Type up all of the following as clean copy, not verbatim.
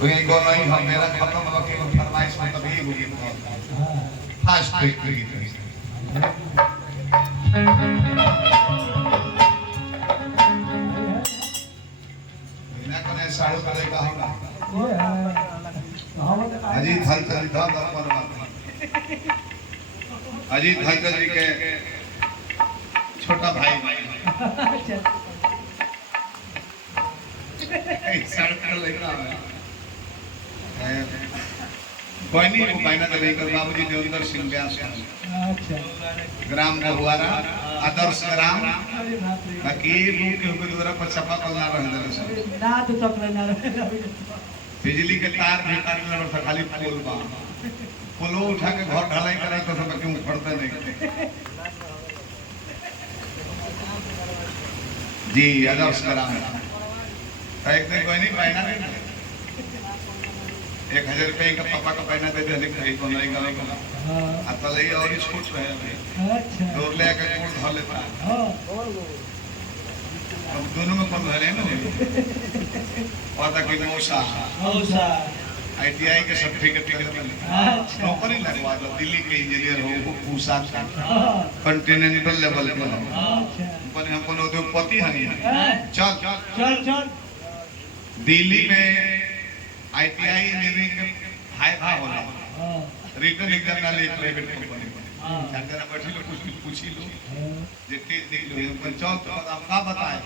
तो ये को नहीं हम मेरा खत्म हो के फरमाइश में तभी होगी फास्ट ब्रेक की बिना कोने साड़ू करेगा होगा अजीत हलचल था अजीत हलचल जी के छोटा भाई सड़क पर लेकर कोई नहीं बाइना तो लेकर बाबूजी देवंदर सिंह व्यास ग्राम बहुआरा आदर्श ग्राम बाकी मुंह के ऊपर द्वारा पर छपा करना रहने ना तो तक ना बिजली के तार भी काटना पड़ता खाली पोल बा पोलो उठा के घर ढलाई करे तो सब क्यों पड़ते नहीं जी आदर्श ग्राम एक दिन कोई नहीं बाइना 1000 रुपए का पापा का पहना दे दे कहीं तो नहीं गला का आता ले और छूट रहे हैं अच्छा दूर ले के कोड धर लेता हां अब दोनों में कौन धरे ना पता कि मौसा आईटीआई के सर्टिफिकेट अच्छा नौकरी लगवा दो दिल्ली के इंजीनियर हो वो पूसा कॉन्टिनेंटल लेवल पे अच्छा पर हम कोनो उद्योगपति हैं चल चल चल दिल्ली में आईटीआई इंजीनियरिंग हाई फाई होला रिटर्न एग्जाम ना ले प्राइवेट कंपनी जानते बैठी लो कुछ पूछी लो जे तेज देख लो पर चल तो आप का बताए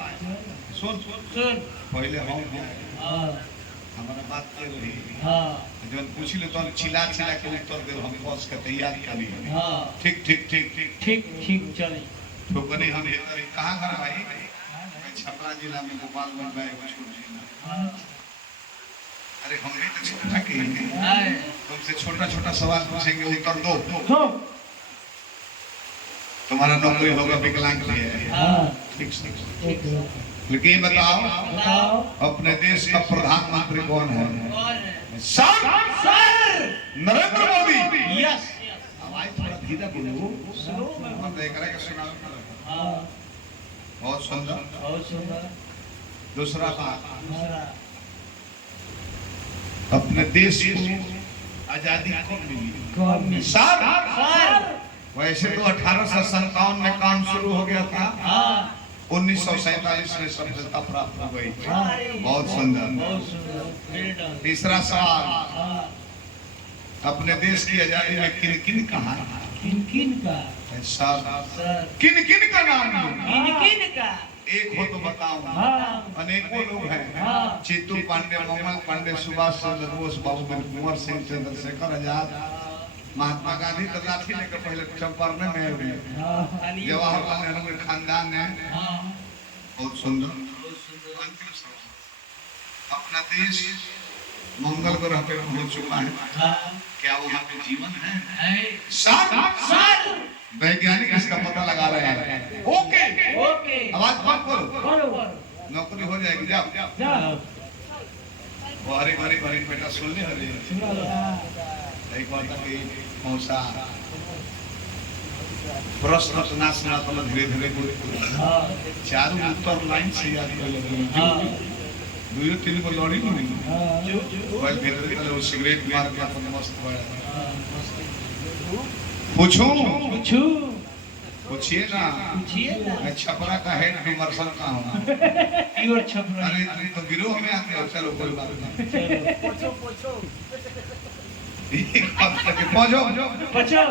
सुन सुन पहले हम हमारा बात कर रही हां जब पूछी लो तो चिल्ला चिल्ला के उत्तर दे हम बस के तैयार करी हां ठीक ठीक ठीक ठीक ठीक ठीक चले तो बने हम कहां घर भाई छपरा जिला में गोपालगंज में छोड़ हां अरे हम भी तो छोटा के तुमसे छोटा छोटा सवाल पूछेंगे उत्तर दो तुम्हारा नौकरी होगा विकलांग के लिए ठीक लेकिन बताओ अपने देश का प्रधानमंत्री कौन है सर नरेंद्र मोदी यस आवाज थोड़ा धीरे बोलो मैं देख रहा है सुना बहुत सुंदर दूसरा बात अपने देश को आजादी कब मिली सर वैसे तो 1857 में काम शुरू हो गया था 1947 में स्वतंत्रता प्राप्त हो गई बहुत सुंदर तीसरा सवाल अपने देश की आजादी में किन किन कहा किन किन का किन किन का नाम किन किन का एक हो तो बताओ अनेकों लोग हैं चित्तू पांडे मंगल पांडे सुभाष चंद्र बोस बाबू कुंवर सिंह चंद्रशेखर आजाद महात्मा गांधी तो लाठी लेकर पहले चंपारण में हुए जवाहरलाल नेहरू के खानदान है बहुत सुंदर अपना देश मंगल ग्रह पे पहुंच चुका है क्या वहाँ पे जीवन है वैज्ञानिक इसका पता लगा रहे हैं ओके ओके आवाज बंद करो नौकरी हो जाएगी जाओ हरे भरे भरे बेटा सुन ले हरे एक बात की मौसा प्रश्न सुना सुना तो धीरे धीरे चारों उत्तर लाइन से याद कर लेते दुयो तीन को लड़ी नहीं मोबाइल धीरे धीरे वो सिगरेट मार के अपन मस्त हुआ पूछो पूछो पूछिए ना मैं छपरा का हेड विमर्शन का हूँ प्योर छपरा अरे तो गिरोह में आते हो चलो कोई बात नहीं पूछो पूछो पहुंचो पहुंचो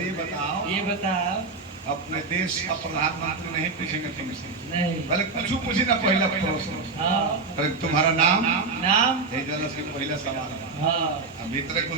ये बताओ अपने देश का प्रधानमंत्री नहीं पूछेंगे तुमसे नहीं भले कुछ पूछे ना पहला प्रश्न तुम्हारा नाम नाम पहला सवाल अभी तक